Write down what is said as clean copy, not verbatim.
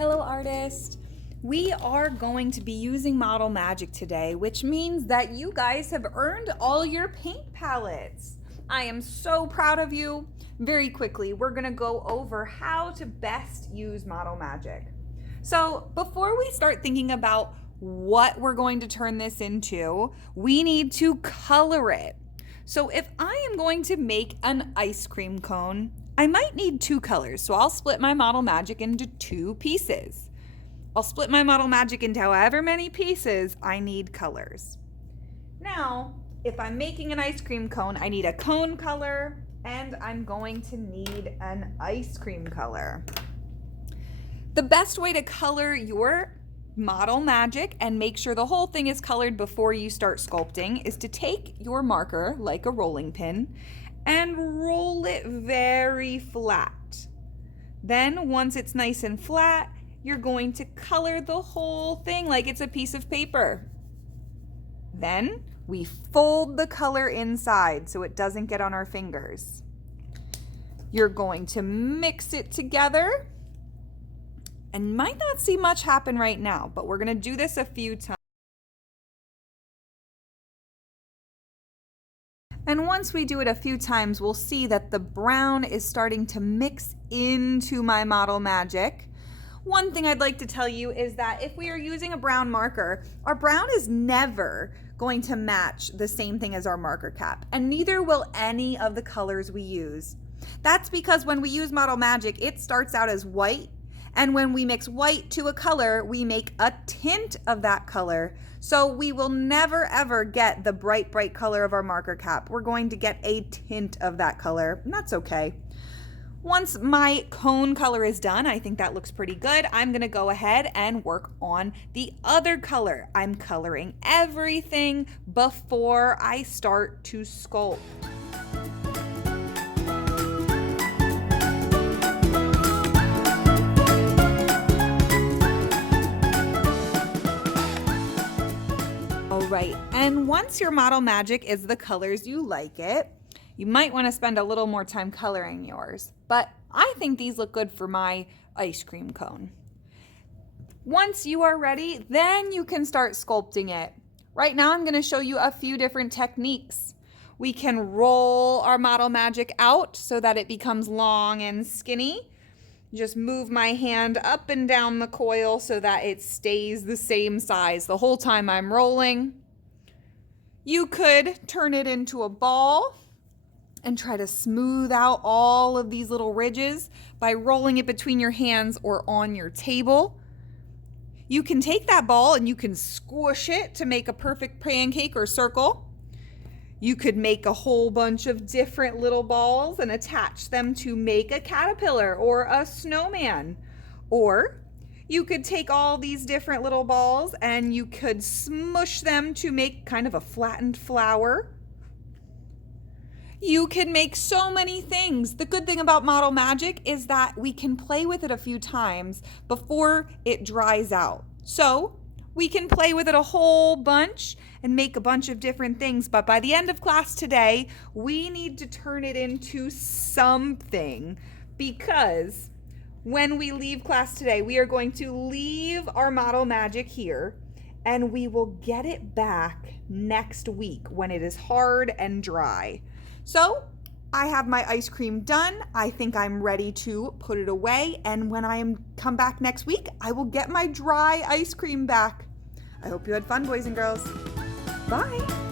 Hello artist! We are going to be using Model Magic today, which means that you guys have earned all your paint palettes. I am so proud of you. Very quickly, we're gonna go over how to best use Model Magic. So before we start thinking about what we're going to turn this into, we need to color it. So if I am going to make an ice cream cone, I might need two colors. So I'll split my Model Magic into two pieces. I'll split my Model Magic into however many pieces I need colors. Now, if I'm making an ice cream cone, I need a cone color and I'm going to need an ice cream color. The best way to color your Model Magic and make sure the whole thing is colored before you start sculpting is to take your marker, like a rolling pin, and roll it very flat. Then once it's nice and flat, you're going to color the whole thing like it's a piece of paper. Then we fold the color inside so it doesn't get on our fingers. You're going to mix it together. And might not see much happen right now, but we're gonna do this a few times. And once we do it a few times, we'll see that the brown is starting to mix into my Model Magic. One thing I'd like to tell you is that if we are using a brown marker, our brown is never going to match the same thing as our marker cap, and neither will any of the colors we use. That's because when we use Model Magic, it starts out as white, and when we mix white to a color, we make a tint of that color. So we will never ever get the bright, bright color of our marker cap. We're going to get a tint of that color, and that's okay. Once my cone color is done, I think that looks pretty good. I'm gonna go ahead and work on the other color. I'm coloring everything before I start to sculpt. Right, and once your Model Magic is the colors you like it, you might want to spend a little more time coloring yours, but I think these look good for my ice cream cone. Once you are ready, then you can start sculpting it. Right now I'm going to show you a few different techniques. We can roll our Model Magic out so that it becomes long and skinny. Just move my hand up and down the coil so that it stays the same size the whole time I'm rolling. You could turn it into a ball and try to smooth out all of these little ridges by rolling it between your hands or on your table. You can take that ball and you can squish it to make a perfect pancake or circle. You could make a whole bunch of different little balls and attach them to make a caterpillar or a snowman. Or you could take all these different little balls and you could smush them to make kind of a flattened flower. You can make so many things. The good thing about Model Magic is that we can play with it a few times before it dries out. So we can play with it a whole bunch and make a bunch of different things, but by the end of class today, we need to turn it into something, because when we leave class today, we are going to leave our Model Magic here and we will get it back next week when it is hard and dry. So I have my ice cream done. I think I'm ready to put it away, and when I come back next week, I will get my dry ice cream back. I hope you had fun, boys and girls. Bye.